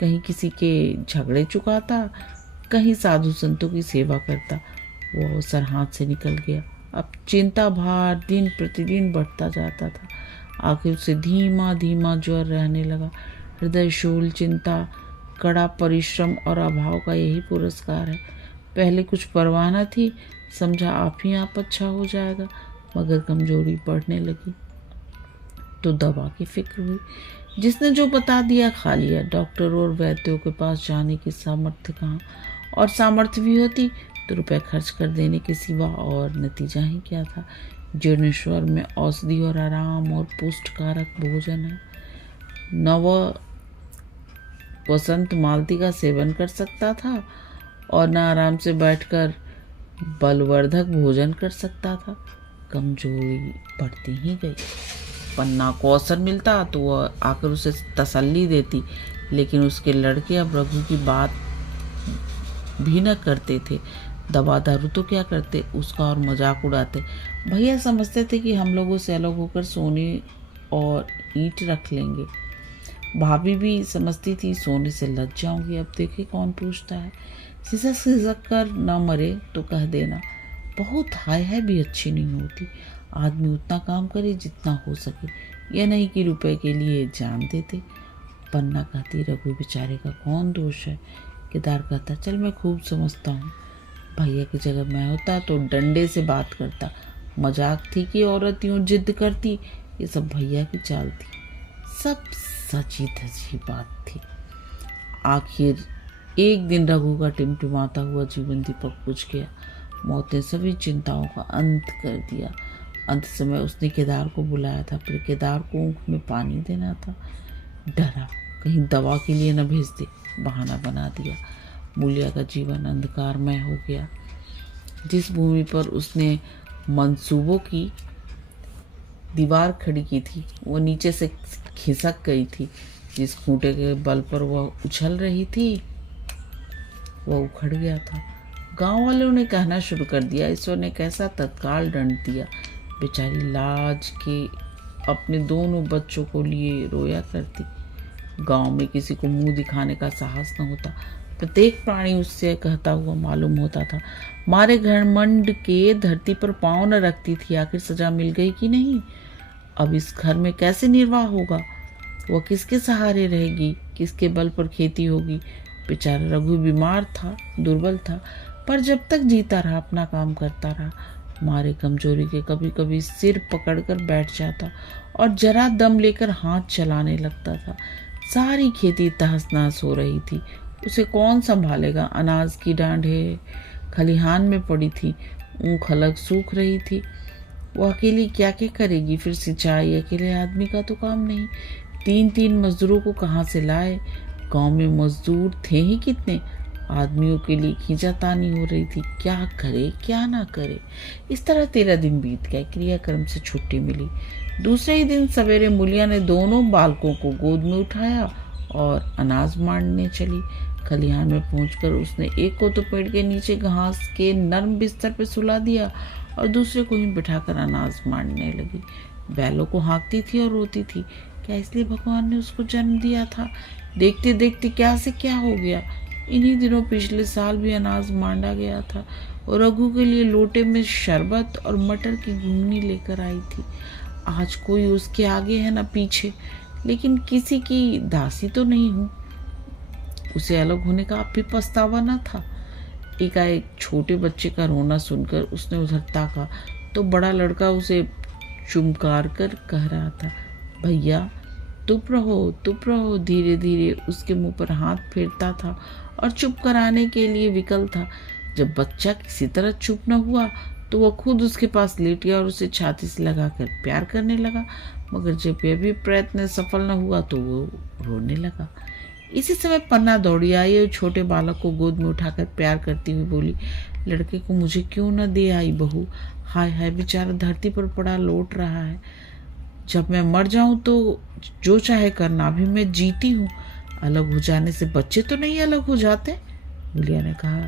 कहीं किसी के झगड़े चुकाता, कहीं साधु संतों की सेवा करता। वो अवसर हाथ से निकल गया। अब चिंता भार दिन प्रतिदिन बढ़ता जाता था। आखिर उसे धीमा धीमा ज्वर रहने लगा। हृदय शूल चिंता, कड़ा परिश्रम और अभाव का यही पुरस्कार है। पहले कुछ परवाह न थी, समझा आप ही आप अच्छा हो जाएगा, मगर कमजोरी बढ़ने लगी तो दवा की फिक्र हुई। जिसने जो बता दिया खा लिया। डॉक्टर और वैद्यों के पास जाने की सामर्थ्य कहाँ, और सामर्थ्य भी होती तो रुपए खर्च कर देने के सिवा और नतीजा ही क्या था। जीर्णेश्वर में औषधि और आराम और पुष्टकारक भोजन है। नव वसंत मालती का सेवन कर सकता था और न आराम से बैठकर बलवर्धक भोजन कर सकता था। कमजोरी बढ़ती ही गई। पन्ना को अवसर मिलता तो वह आकर उसे तसल्ली देती, लेकिन उसके लड़के अब रघु की बात भी न करते थे। दवा दारू तो क्या करते, उसका और मजाक उड़ाते। भैया समझते थे कि हम लोगों से अलग होकर सोने और ईंट रख लेंगे। भाभी भी समझती थी सोने से लज जाऊंगी, अब देखे कौन पूछता है। सिसक सिसक कर न मरे तो कह देना। बहुत हाय हाय भी अच्छी नहीं होती। आदमी उतना काम करे जितना हो सके, यह नहीं कि रुपए के लिए जान देते। पन्ना कहती रघु बेचारे का कौन दोष है। केदार कहता चल मैं खूब समझता हूँ। भैया की जगह मैं होता तो डंडे से बात करता। मजाक थी कि औरत यूं जिद करती, ये सब भैया की चाल थी। सब सची धजी बात थी। आखिर एक दिन रघु का टिमटिमाता हुआ जीवन दीपक बुझ गया। मौत ने सभी चिंताओं का अंत कर दिया। अंत समय उसने केदार को बुलाया था, फिर केदार को ऊँख में पानी देना था। डरा कहीं दवा के लिए न भेज दे, बहाना बना दिया। मूलिया का जीवन अंधकारमय हो गया। जिस भूमि पर उसने मंसूबों की दीवार खड़ी की थी वो नीचे से खिसक गई थी। जिस खूंटे के बल पर वह उछल रही थी वह उखड़ गया था। गांव वालों ने कहना शुरू कर दिया, ईश्वर ने कैसा तत्काल दंड दिया। बेचारी लाज के अपने दोनों बच्चों को लिए रोया करती। गांव में किसी को मुंह दिखाने का साहस न होता। प्रत्येक प्राणी उससे कहता हुआ मालूम होता था। मारे घमंड के धरती पर पांव न रखती थी। आखिर सजा मिल गई कि नहीं? अब इस घर में कैसे निर्वाह होगा? वह किसके सहारे रहेगी? किसके बल पर खेती होगी? बेचारा रघु बीमार था, दुर्बल था, पर जब तक जीता रहा अपना काम करता रहा। मारे कमजोरी के कभी कभी सिर पकड़कर बैठ जाता और जरा दम लेकर हाथ चलाने लगता था। सारी खेती तहस नहस हो रही थी। उसे कौन संभालेगा? अनाज की डांढे खलिहान में पड़ी थी, ऊँख अलग सूख रही थी। वो अकेली क्या क्या करेगी? फिर सिंचाई अकेले आदमी का तो काम नहीं। 3-3 मजदूरों को कहाँ से लाए? गांव में मजदूर थे ही कितने? आदमियों के लिए खींचातानी हो रही थी। क्या करे क्या ना करे। इस तरह 13 दिन बीत गए। क्रियाक्रम से छुट्टी मिली। दूसरे ही दिन सवेरे मूलिया ने दोनों बालकों को गोद में उठाया और अनाज मांडने चली। खलिहान में पहुंचकर उसने एक को तो पेड़ के नीचे घास के नर्म बिस्तर पर सुला दिया और दूसरे को ही बिठाकर अनाज मांडने लगी। बैलों को हाँकती थी और रोती थी। क्या इसलिए भगवान ने उसको जन्म दिया था? देखते देखते क्या से क्या हो गया। इन्हीं दिनों पिछले साल भी अनाज मांडा गया था और रघु के लिए लोटे में शरबत और मटर की घुगनी लेकर आई थी। आज कोई उसके आगे है ना पीछे, लेकिन किसी की दासी तो नहीं हूँ। उसे अलग होने का अब भी पछतावा न था। एकाएक छोटे बच्चे का रोना सुनकर उसने उधर ताका तो बड़ा लड़का उसे चुमकार कर कह रहा था, भैया चुप रहो। धीरे धीरे उसके मुंह पर हाथ फेरता था और चुप कराने के लिए विकल था। जब बच्चा किसी तरह चुप न हुआ तो वह खुद उसके पास लेट गया और उसे छाती से लगाकर प्यार करने लगा। मगर जब यह भी प्रयत्न सफल न हुआ तो वो रोने लगा। इसी समय पन्ना दौड़ी आई और छोटे बालक को गोद में उठाकर प्यार करती हुई बोली, लड़के को मुझे क्यों न दे आई बहू? हाय हाय बेचारा धरती पर पड़ा लोट रहा है। जब मैं मर जाऊं तो जो चाहे करना, अभी मैं जीती हूँ। अलग हो जाने से बच्चे तो नहीं अलग हो जाते। मूलिया ने कहा,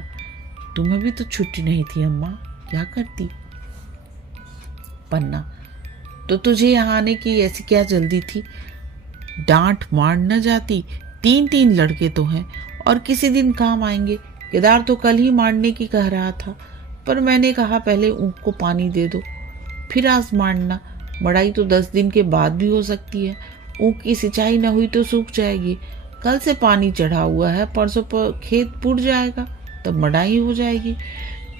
तुम्हें भी तो छुट्टी नहीं थी अम्मा, क्या करती? पन्ना, तो तुझे यहाँ आने की ऐसी क्या जल्दी थी? डांट मार न जाती। 3-3 लड़के तो हैं और किसी दिन काम आएंगे। केदार तो कल ही मारने की कह रहा था, पर मैंने कहा पहले ऊँख को पानी दे दो, फिर आज मारना। मड़ाई तो 10 दिन के बाद भी हो सकती है। ऊँख की सिंचाई न हुई तो सूख जाएगी। कल से पानी चढ़ा हुआ है, परसों पर खेत पुड़ जाएगा, तब मड़ाई हो जाएगी।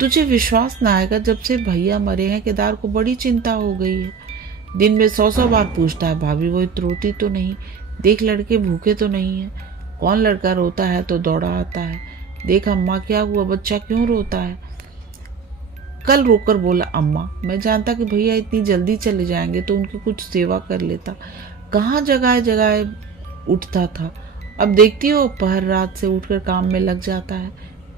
तुझे विश्वास न आएगा, जब से भैया मरे हैं केदार को बड़ी चिंता हो गई है। दिन में 100 बार पूछता है, भाभी वो रोती तो नहीं? देख लड़के भूखे तो नहीं है? कौन लड़का रोता है तो दौड़ा आता है, देख अम्मा क्या हुआ, बच्चा क्यों रोता है? कल रोकर बोला, अम्मा मैं जानता कि भैया इतनी जल्दी चले जाएंगे तो उनकी कुछ सेवा कर लेता। कहाँ जगह जगह उठता था। अब देखती हो पहर रात से उठकर काम में लग जाता है।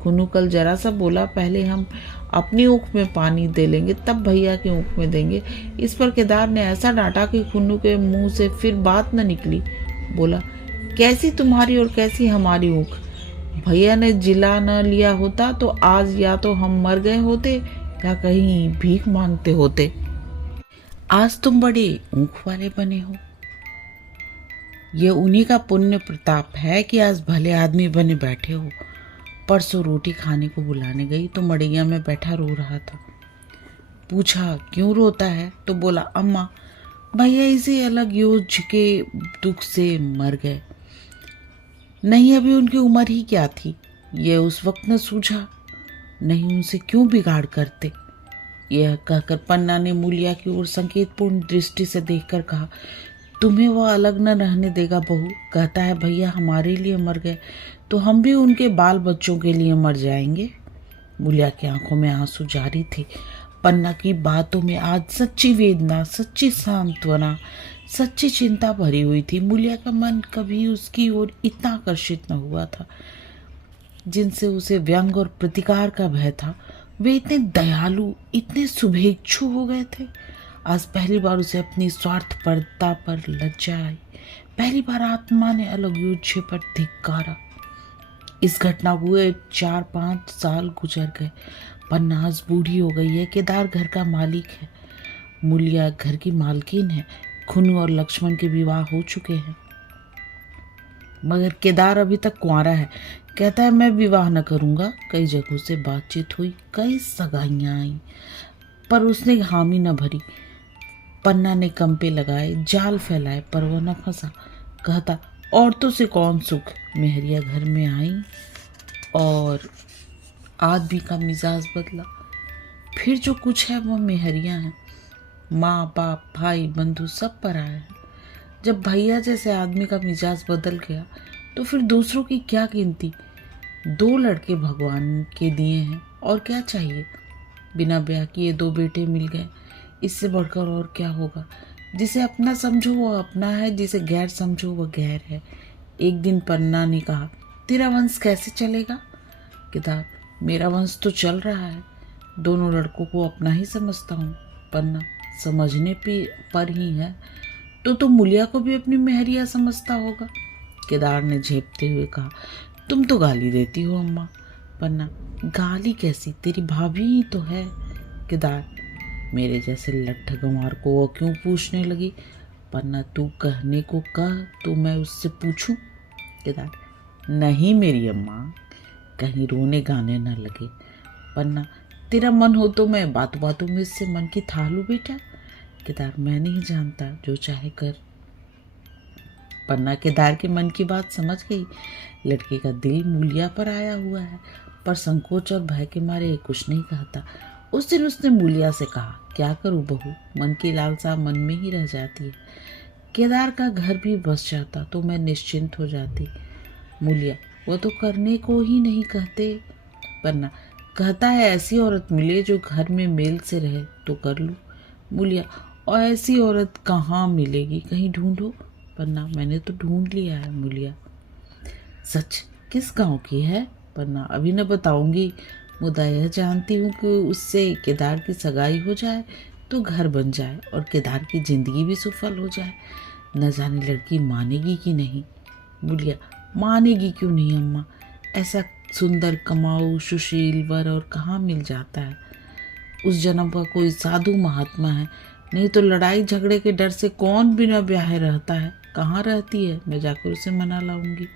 खुनू कल जरा सा बोला, पहले हम अपनी ऊँख में पानी दे लेंगे तब भैया की ऊँख में देंगे। इस पर केदार ने ऐसा डांटा कि खुनू के मुंह से फिर बात न निकली। बोला, कैसी तुम्हारी और कैसी हमारी ऊँख? भैया ने जिला न लिया होता तो आज या तो हम मर गए होते या कहीं भीख मांगते होते। आज तुम बड़े ऊँख वाले बने हो। ये उन्हीं का पुण्य प्रताप है कि आज भले आदमी बने बैठे हो। परसों रोटी खाने को बुलाने गई तो मड़ैया में बैठा रो रहा था। पूछा, क्यों रोता है? तो बोला, अम्मा, भैया इसे अलग योज के दुख से मर गए। नहीं, अभी उनकी उम्र ही क्या थी, ये उस वक्त न सूझा। नहीं, उनसे क्यों बिगाड़ करते। यह कहकर पन्ना ने मूलिया की ओर संकेतपूर्ण दृष्टि से देखकर कहा, तुम्हें वह अलग न रहने देगा बहू। कहता है भैया हमारे लिए मर गए तो हम भी उनके बाल बच्चों के लिए मर जाएंगे। मूलिया की आंखों में आंसू जारी थे। पन्ना की बातों में आज सच्ची वेदना, सच्ची सांत्वना, सच्ची चिंता भरी हुई थी। मूलिया का मन कभी उसकी ओर इतना आकर्षित न हुआ था। जिनसे उसे व्यंग और प्रतिकार का भय था, वे इतने दयालु, इतने शुभेच्छु हो गए थे। आज पहली बार उसे अपनी स्वार्थपरता पर लज्जा आई। पहली बार आत्मा ने अलग युद्ध पर धिक्कारा। इस घटना को 4-5 साल गुजर गए। पन्ना आज बूढ़ी हो गई है। केदार घर का मालिक है, मूलिया घर की मालकिन है। खुनू और लक्ष्मण के विवाह हो चुके हैं, मगर केदार अभी तक कुंवारा है। कहता है मैं विवाह न करूंगा। कई जगहों से बातचीत हुई, कई सगाइयां आई, पर उसने हामी न भरी। पन्ना ने कंपे लगाए, जाल फैलाए, पर वह न फंसा। कहता, औरतों से कौन सुख। मेहरिया घर में आई और आदमी का मिजाज बदला। फिर जो कुछ है वह मेहरिया है। माँ बाप, भाई बंधु सब पर आए हैं। जब भैया जैसे आदमी का मिजाज बदल गया तो फिर दूसरों की क्या गिनती। 2 लड़के भगवान के दिए हैं, और क्या चाहिए। बिना ब्याह किए 2 बेटे मिल गए, इससे बढ़कर और क्या होगा। जिसे अपना समझो वह अपना है, जिसे गैर समझो वह गैर है। एक दिन पन्ना ने कहा, तेरा वंश कैसे चलेगा? केदार, मेरा वंश तो चल रहा है। दोनों लड़कों को अपना ही समझता हूँ। पन्ना, समझने पर ही है तो मूलिया को भी अपनी मेहरिया समझता होगा। केदार ने झेपते हुए कहा, तुम तो गाली देती हो अम्मा। पन्ना, गाली कैसी, तेरी भाभी ही तो है। केदार, मेरे जैसे लट्ठ गंवार को वो क्यों पूछने लगी। पन्ना, तू कहने को कह तो मैं उससे पूछूं। केदार, नहीं मेरी अम्मा, कहीं रोने गाने न लगे। पन्ना, तेरा मन हो तो मैं बातों बातों में इससे मन की था लूं बेटा। केदार, मैं नहीं जानता, जो चाहे कर। पन्ना केदार के मन की बात समझ गई। लड़के का दिल मूलिया पर आया हुआ है, पर संकोच और भय के मारे कुछ नहीं कहता। उस दिन उसने मूलिया से कहा, क्या करूं बहू, मन की लालसा मन में ही रह जाती है। केदार का घर भी बस जाता तो मैं निश्चिंत हो जाती। मूलिया, वो तो करने को ही नहीं कहते। पन्ना, कहता है ऐसी औरत मिले जो घर में मेल से रहे तो कर लूं। मूलिया, और ऐसी औरत कहाँ मिलेगी, कहीं ढूंढो। पन्ना, मैंने तो ढूंढ लिया है। मूलिया, सच, किस गांव की है? पन्ना, अभी न बताऊंगी, मुद्दा यह जानती हूँ कि उससे केदार की सगाई हो जाए तो घर बन जाए और केदार की जिंदगी भी सफल हो जाए। न जाने लड़की मानेगी कि नहीं। मूलिया, मानेगी क्यों नहीं अम्मा, ऐसा सुंदर कमाऊ सुशील वर और कहाँ मिल जाता है। उस जन्म का कोई साधु महात्मा है, नहीं तो लड़ाई झगड़े के डर से कौन बिना ब्याहे रहता है। कहाँ रहती है, मैं जाकर उसे मना लाऊंगी।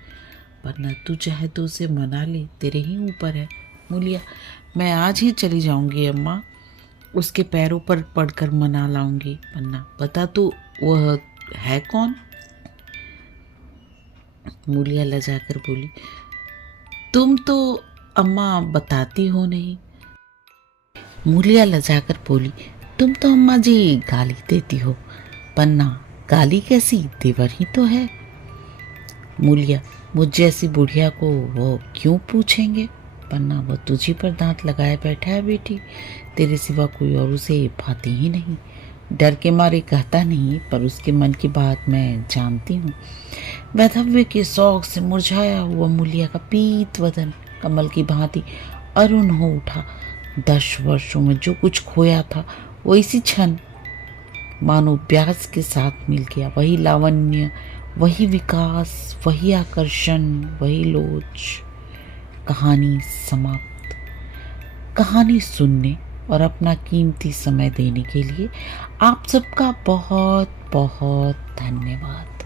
वरना तू चाहे तो उसे मना ले, तेरे ही ऊपर है। मूलिया, मैं आज ही चली जाऊंगी अम्मा, उसके पैरों पर पड़कर मना लाऊंगी। पन्ना, बता तू वह है कौन? मूलिया लजाकर बोली, तुम तो अम्मा बताती हो नहीं। मूलिया लजाकर बोली, तुम तो अम्मा जी गाली देती हो। पन्ना, गाली कैसी, देवर ही तो है। मूलिया, मुझ जैसी बुढ़िया को वो क्यों पूछेंगे। पन्ना, वो तुझी पर दांत लगाए बैठा है बेटी, तेरे सिवा कोई और उसे भाती ही नहीं। डर के मारे कहता नहीं, पर उसके मन की बात मैं जानती हूँ। वैधव्य के शौक से मुरझाया हुआ मूलिया का पीत वदन कमल की भांति अरुण हो उठा। 10 वर्षों में जो कुछ खोया था वो इसी क्षण मानो ब्याज के साथ मिल गया। वही लावण्य, वही विकास, वही आकर्षण, वही लोच। कहानी समाप्त। कहानी सुनने और अपना कीमती समय देने के लिए आप सबका बहुत बहुत धन्यवाद।